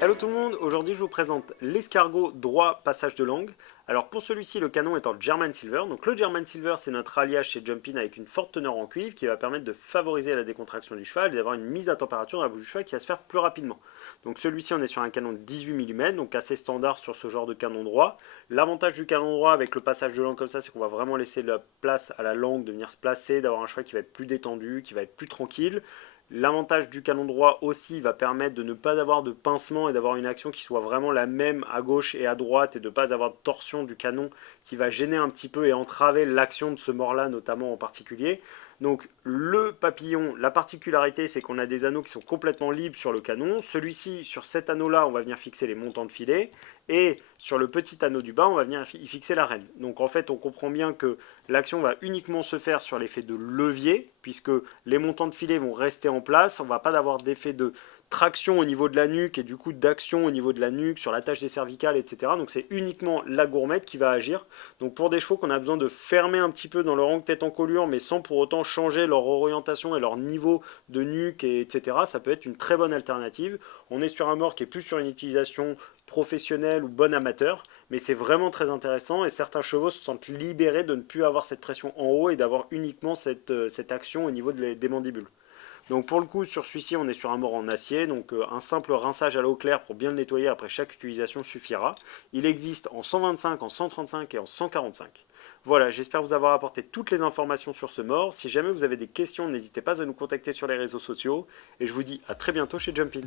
Hello tout le monde, aujourd'hui je vous présente l'escargot droit passage de langue. Alors pour celui-ci le canon est en German Silver, donc le German Silver c'est notre alliage chez Jumpin avec une forte teneur en cuivre qui va permettre de favoriser la décontraction du cheval et d'avoir une mise à température dans la bouche du cheval qui va se faire plus rapidement. Donc celui-ci on est sur un canon de 18 mm, donc assez standard sur ce genre de canon droit. L'avantage du canon droit avec le passage de langue comme ça c'est qu'on va vraiment laisser la place à la langue de venir se placer, d'avoir un cheval qui va être plus détendu, qui va être plus tranquille. L'avantage du canon droit aussi va permettre de ne pas avoir de pincement et d'avoir une action qui soit vraiment la même à gauche et à droite et de ne pas avoir de torsion du canon qui va gêner un petit peu et entraver l'action de ce mort-là notamment en particulier. Donc le papillon, la particularité c'est qu'on a des anneaux qui sont complètement libres sur le canon. Celui-ci, sur cet anneau-là, on va venir fixer les montants de filet et sur le petit anneau du bas, on va venir y fixer la renne. Donc en fait, on comprend bien que l'action va uniquement se faire sur l'effet de levier, puisque les montants de filet vont rester en place. On ne va pas avoir d'effet de traction au niveau de la nuque et du coup d'action au niveau de la nuque, sur l'attache des cervicales, etc. Donc c'est uniquement la gourmette qui va agir. Donc pour des chevaux qu'on a besoin de fermer un petit peu dans leur angle tête en colure, mais sans pour autant changer leur orientation et leur niveau de nuque, etc., ça peut être une très bonne alternative. On est sur un mort qui est plus sur une utilisation professionnel ou bon amateur, mais c'est vraiment très intéressant et certains chevaux se sentent libérés de ne plus avoir cette pression en haut et d'avoir uniquement cette action au niveau des mandibules. Donc pour le coup, sur celui-ci, on est sur un mort en acier, donc un simple rinçage à l'eau claire pour bien le nettoyer après chaque utilisation suffira. Il existe en 125, en 135 et en 145. Voilà, j'espère vous avoir apporté toutes les informations sur ce mort. Si jamais vous avez des questions, n'hésitez pas à nous contacter sur les réseaux sociaux. Et je vous dis à très bientôt chez Jumpin.